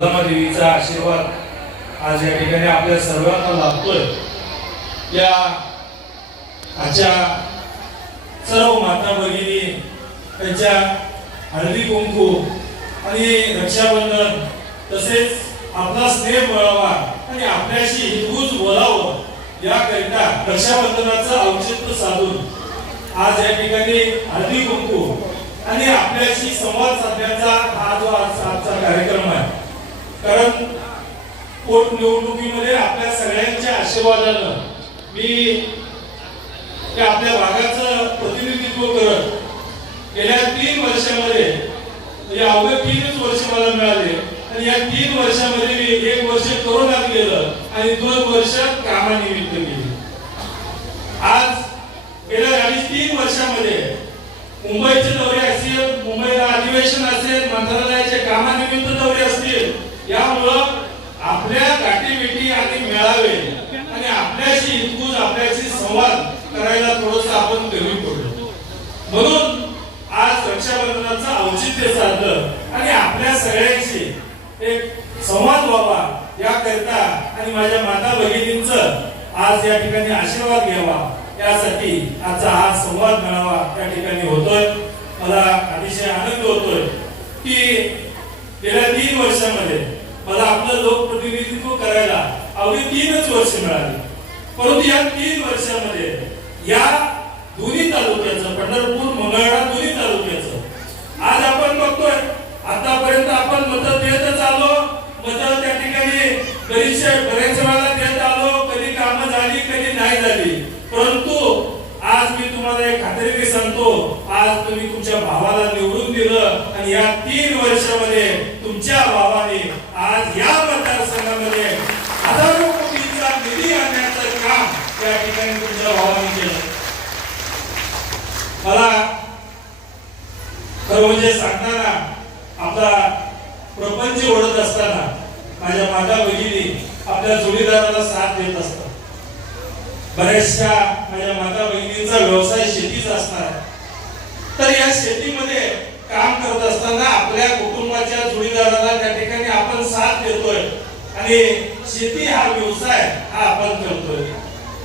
देवीचा आशीर्वाद आज या ठिकाणी आपल्या सर्वांना लाभतोय. या आजच्या सर्व माता भगिनी त्यांच्या हळदी कुंकू आणि रक्षाबंधन तसेच आपला स्नेह मिळावा आणि आपल्याशी हिंदूच बोलावं याकरिता रक्षाबंधनाचं औचित्य साधून आज या ठिकाणी हळदी कुंकू आणि आपल्याशी संवाद साधण्याचा हा जो आज आजचा कार्यक्रम आहे कारण पोटनिवडणुकीमध्ये आपल्या सगळ्यांच्या आशीर्वादानं मी त्या आपल्या भागाचं प्रतिनिधित्व करत गेल्या तीन वर्षामध्ये म्हणजे अवघे तीनच वर्ष मला मिळाले. आणि या तीन वर्षामध्ये मी एक वर्ष कोरोनात गेलं आणि दोन वर्ष कामानिमित्त गेली. आज गेल्या अडीच तीन वर्षामध्ये मुंबईचे दौरे असतील मुंबईला अधिवेशन असेल मंत्रालयाचे कामानिमित्त दौरे असतील यामुळं आपल्या गाठीभेटी आणि मेळावे आणि आपल्याशी हितगुज आपल्याशी संवाद करायला थोडस आपण कमी पडलो. म्हणून आज रक्षाबंधनाचं औचित्य साधलं आणि आपल्या सगळ्यांशी एक संवाद व्हावा याकरिता आणि माझ्या माता भगिनींचं आज या ठिकाणी आशीर्वाद घ्यावा यासाठी आजचा हा संवाद मिळावा त्या ठिकाणी होतोय. मला अतिशय आनंद होतोय की गेल्या तीन वर्षामध्ये मला आपलं लोकप्रतिनिधित्व करायला अवघी तीनच वर्ष मिळाली. परंतु या तीन वर्षामध्ये या दोन्ही तालुक्याचं पंढरपूर मंगळवेढा दोन्ही तालुक्याचं आज आपण बघतोय आतापर्यंत आपण मत देतच आलो. मत त्या ठिकाणी बरीचशे बऱ्याच वेळाला देत आलो कधी कामं झाली कधी नाही झाली. परंतु आज मी तुम्हाला एक खात्रीने सांगतो आज तुम्ही तुमच्या भावाला निवडून दिलं आणि या तीन वर्षामध्ये तुमच्या भावाने या मतदारसंघामध्ये हजारो कोटींचा निधी आणण्याचं काम त्या ठिकाणी तुमच्या भावाने केलं. मला खरं म्हणजे सांगताना आपला प्रपंच ओढत असताना माझ्या माता बहिणी आपल्या जोडीदाराला साथ देत असतात. बऱ्याचशा माझ्या माता बहिणींचा व्यवसाय शेतीच असणार तर या शेतीमध्ये काम करत असताना आपल्या कुटुंबाच्या जोडीदाराला त्या ठिकाणी आपण साथ देतोय. आणि शेती हा व्यवसाय हा आपण करतोय.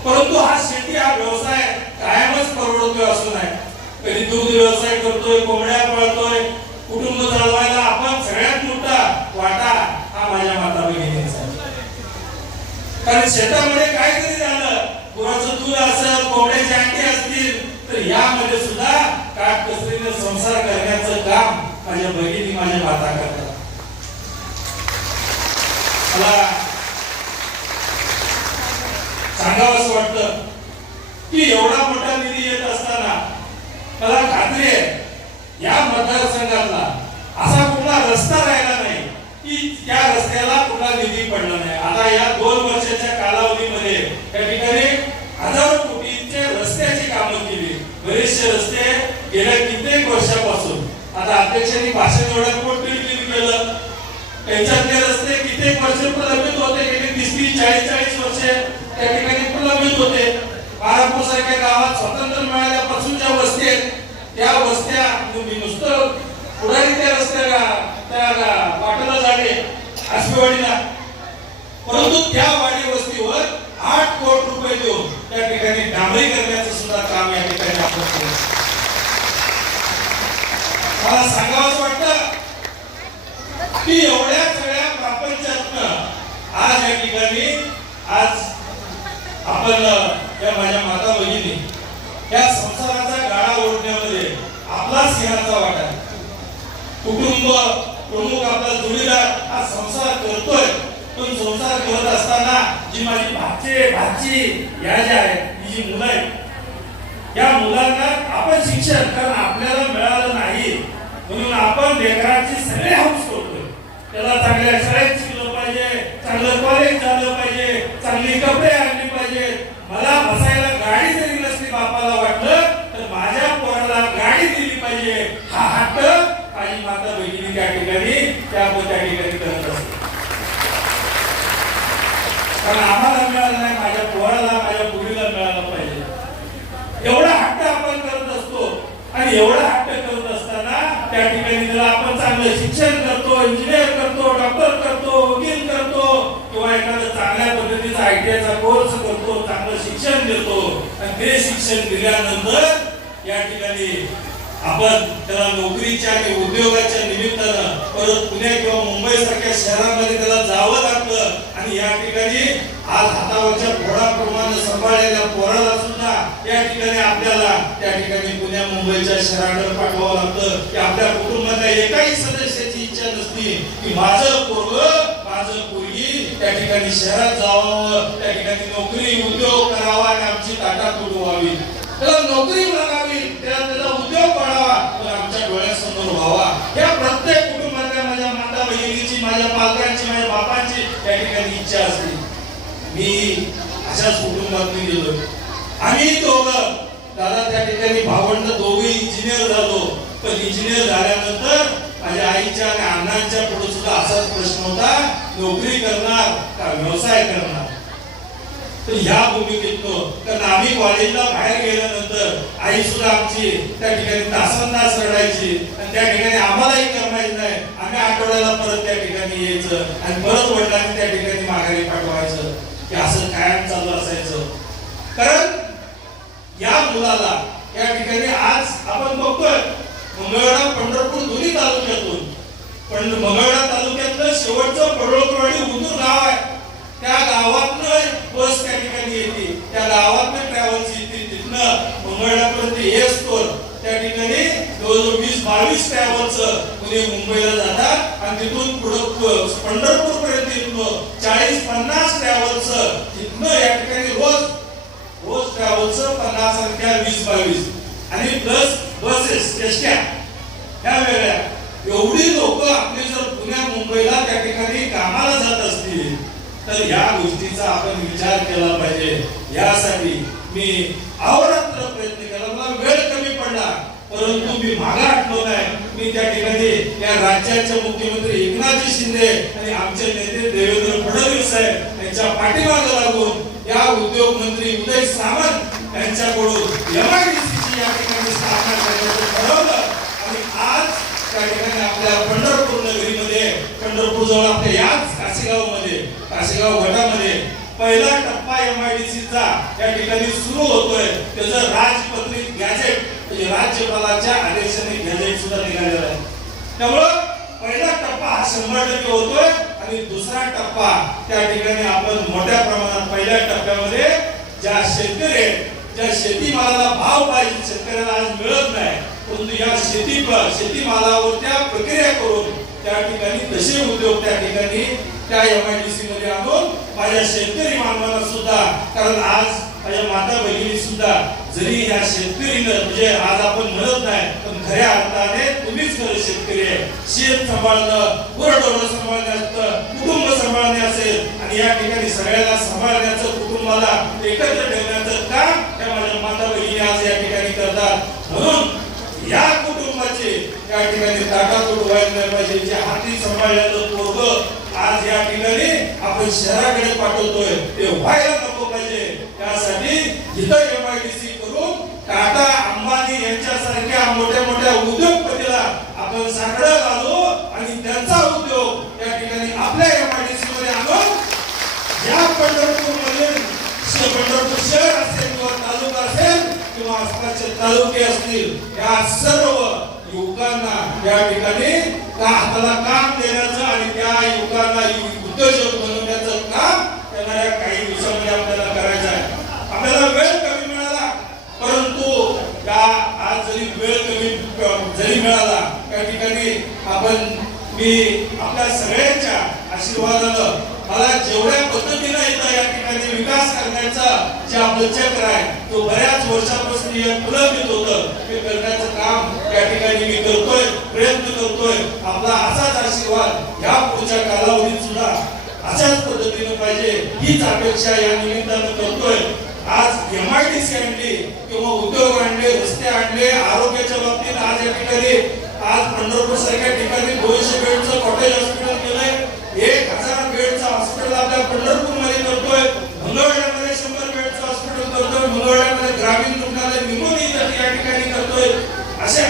परंतु हा शेती हा व्यवसाय कायमच परवडतोय असं नाही. कधी दूध व्यवसाय करतोय कोंबड्या पाळतोय कुटुंब चालवायला आपण सगळ्यात मोठा वाटा हा माझ्या माता बहिणीचा आहे. कारण शेतामध्ये काय झालं. गुराचं दूध असेल कोंबड्याचे अंडे असतील तर यामध्ये सुद्धा काटकसरीने संसार करण्याचं काम माझ्या बहिणी माझ्या माता करतात मला सांगावंच वाटतं की एवढा मोठा निधी येत असताना मला खात्री आहे या मतदारसंघातला असा कुठला रस्ता राहिला नाही की त्या रस्त्याला कुठला निधी पडला नाही. आता या दोन वर्षाच्या कालावधीमध्ये त्या ठिकाणी हजारो कोटींचे रस्त्याची कामं केली. बरेचसे रस्ते गेल्या कित्येक वर्षापासून आता अध्यक्षांनी भाषण एवढ्या मोठं केलं? त्यांच्यातले रस्ते कित्येक वर्ष प्रलंबित होते गेली तीस तीस चाळीस चाळीस वर्षे त्या ठिकाणी प्रलंबित होते. बारापूर सारख्या गावात स्वातंत्र्य मिळाल्यापासूनच्या वस्ती आहेत त्या वस्त्या तुम्ही नुसतं पुढारी त्या रस्त्याला त्या वाटेला जाणे आसपेवाडीला परंतु त्या वाडी वस्तीवर आठ कोटी रुपये देऊन त्या ठिकाणी डांबरी करण्याचं सुद्धा काम या ठिकाणी आपण केलं मला सांगावंच वाटतं की एवढ्या सगळ्या प्रपंचातनं आज या ठिकाणी आज आपण या माझ्या माता भगिनी या संसाराचा गाळा ओढण्यामध्ये आपला सिंहाचा वाटा आहे. कुटुंब प्रमुख आपला जोडीदार हा संसार करतोय पण संसार करत असताना जी माझी भाचे भाची या ज्या आहेत ही जी मुलं आहेत या मुलांना आपण शिक्षण कारण आपल्याला मिळालं नाही म्हणून आपण लेकरांची सगळे हौस त्याला चांगल्या शाळेत शिकलं पाहिजे चांगलं कॉलेज झालं पाहिजे चांगली कपडे आणली पाहिजे. मला बसायला गाडी जरी नसली बापाला वाटलं तर माझ्या पोराला गाडी दिली पाहिजे. हा हट्ट काही माता बहिणी त्या ठिकाणी त्या त्या ठिकाणी करत असते. कारण आम्हाला मिळालं नाही माझ्या पोराला माझ्या मुलीला मिळालं पाहिजे. एवढा हट्ट आपण करत असतो. आणि एवढा हट्ट करत असताना त्या ठिकाणी त्याला आपण चांगलं शिक्षण करतो इंजिनियर डॉक्टर करतो वकील करतो किंवा एखादा चांगल्या पद्धतीचा आयटीआयचा कोर्स करतो चांगलं शिक्षण देतो आणि ते शिक्षण दिल्यानंतर या ठिकाणी आपण त्याला नोकरीच्या आणि उद्योगाच्या निमित्तानं परत पुणे किंवा मुंबई सारख्या शहरामध्ये त्याला जावं लागलं आणि या ठिकाणी आज हातावरच्या फोडाप्रमाणे सांभाळलेल्या पोराला सुद्धा त्या ठिकाणी आपल्याला त्या ठिकाणी पुण्या मुंबईच्या शहराकडे पाठवावं लागतं. की आपल्या कुटुंबातल्या एकाही सदस्याची इच्छा नसती की माझं पोरग माझं पोरगी त्या ठिकाणी शहरात जावं त्या ठिकाणी नोकरी उद्योग करावा आणि आमची ताटा तुटवावी. त्याला नोकरी लागावी त्याला त्याला उद्योग वाढावा पण आमच्या डोळ्यासमोर व्हावा. या प्रत्येक कुटुंबातल्या माझ्या माता बहिणीची माझ्या पालकांची माझ्या बापांची त्या ठिकाणी इच्छा असते. मी अशाच कुटुंबात मी गेलो आम्ही दोघं दादा त्या ठिकाणी भावंड दोघे इंजिनियर झालो. पण इंजिनियर झाल्यानंतर माझ्या आईच्या आणि अण्णांच्या पुढे सुद्धा असाच प्रश्न होता नोकरी करणार का व्यवसाय करणार? तर ह्या भूमिकेतनं कारण आम्ही कॉलेजला बाहेर गेल्यानंतर आई सुद्धा आमची त्या ठिकाणी तासन तास रडायची. आणि त्या ठिकाणी आम्हालाही करमायचं नाही. आम्ही आठवड्याला परत त्या ठिकाणी यायचं आणि परत वडिलांनी त्या ठिकाणी माघारी पाठवायचं. की असं कायम चालू असायचं. कारण या मुलाला या ठिकाणी आज आपण बघतोय मंगळवेढा पंढरपूर दोन्ही तालुक्यातून. पण मंगळवेढा तालुक्यातलं शेवटचं पडोळकरवाडी उदूर गाव आहे त्या गावातनं बस त्या ठिकाणी येते त्या गावातनं ट्रॅव्हल्स येते तिथनं मंगळवेढापर्यंत येस्तोर त्या ठिकाणी जवळजवळ वीस बावीस ट्रॅव्हल्स पुणे मुंबईला जातात आणि तिथून पुढं पंढरपूर पर्यंत येतो चाळीस पन्नास ट्रॅव्हल्स तिथनं या ठिकाणी रोज रोज पन्नास संख्या वीस बावीस. आणि प्लस बसेस एसट्या ह्या वेगळ्या. एवढी लोक आपली जर पुण्या मुंबईला त्या ठिकाणी कामाला जात असतील तर या गोष्टीचा आपण विचार केला पाहिजे. यासाठी मी आवडत्र प्रयत्न केला. मला वेळ कमी पडला परंतु मी मागा आठलो नाही मी त्या ठिकाणी या राज्याचे मुख्यमंत्री एकनाथ शिंदे आणि आमचे नेते देवेंद्र फडणवीस साहेब यांच्या पाठीमागे लागून या उद्योग मंत्री उदय सामंत यांच्याकडून एमआयडीसीची या ठिकाणी स्थापना करण्याचं ठरवलं. आणि आज त्या ठिकाणी आपल्या पंढरपूर नगरीमध्ये पंढरपूर जवळ आपल्या याच कासेगावमध्ये कासेगाव गटामध्ये पहिला टप्पा एमआयडीसीचा या ठिकाणी सुरू होतोय. त्याचं राजपत्रित गॅजेट म्हणजे राज्यपालाच्या आदेशाने गॅजेट सुद्धा निघालेलं आहे. त्यामुळं पहिला टप्पा हा शंभर टक्के होतोय आणि दुसरा टप्पा त्या ठिकाणी आपण मोठ्या प्रमाणात पहिल्या टप्प्यामध्ये ज्या शेतकरी ज्या शेतीमालाला भाव पाहिजे शेतकऱ्याला आज मिळत नाही. परंतु या शेती शेतीमालावर त्या प्रक्रिया करून त्या ठिकाणी तसे उद्योग त्या ठिकाणी त्या एमआयडीसी मध्ये आणून माझ्या शेतकरी मानवाला सुद्धा कारण आज माझ्या माता बहिणी सुद्धा जरी या शेतकरीनं म्हणजे आज आपण म्हणत नाही पण खऱ्या अर्थाने तुम्हीच खरं शेतकरी आहे. शेत सांभाळणं गुरडोरं सांभाळणे असतं कुटुंब सांभाळणे असेल आणि या ठिकाणी सगळ्याला सांभाळण्याचं कुटुंबाला एकत्र ठेवण्याचं काम त्या माझ्या माता बहिणी आज या ठिकाणी करतात. म्हणून या कुटुंबाचे या ठिकाणी ताटातूट व्हायला नाही पाहिजे जे हाती सांभाळलेलं पोरग आज या ठिकाणी आपण शहराकडे पाठवतोय. ते व्हायला नको पाहिजे. त्यासाठी इथं एमआयडीसी करून टाटा अंबानी यांच्यासारख्या मोठ्या मोठ्या उद्योगपतीला आपण साकडं घालू आणि त्यांचा उद्योग या ठिकाणी आपल्या एमआयडीसी मध्ये आणून या पंढरपूर मधील पंढरपूर शहर असेल किंवा तालुका असेल किंवा आसपासचे तालुके असतील या सर्व युवकांना या ठिकाणी का हाताला काम देण्याचं आणि त्या युवकांना उद्योजक बनवण्याचं काम येणाऱ्या काही दिवसामध्ये आपल्याला करायचं आहे आपल्याला वेळ कमी मिळाला परंतु या आज जरी वेळ कमी जरी मिळाला त्या ठिकाणी आपण मी आपल्या सगळ्यांच्या आशीर्वादानं मला जेवढ्या पद्धतीनं येतं या ठिकाणी विकास करण्याचा जे आपलं चक्र आहे तो बऱ्याच वर्षापासून या प्रलंबित होतं. ते करण्याचं काम या ठिकाणी मी करतोय प्रयत्न करतोय. आपला असाच आशीर्वाद या पुढच्या कालावधीत सुद्धा अशाच पद्धतीनं पाहिजे हीच अपेक्षा या निमित्तानं करतोय. आज एमआयडीसी आणली किंवा उद्योग आणले रस्ते आणले आरोग्याच्या बाबतीत आज या ठिकाणी आज पंढरपूर सारख्या ठिकाणी दोनशे पंढरपूरमध्ये करतोय मंगळवारमध्ये शंभर बेडचं हॉस्पिटल करतोय. मंगळवारमध्ये ग्रामीण रुग्णालय निमोनी या ठिकाणी करतोय. असे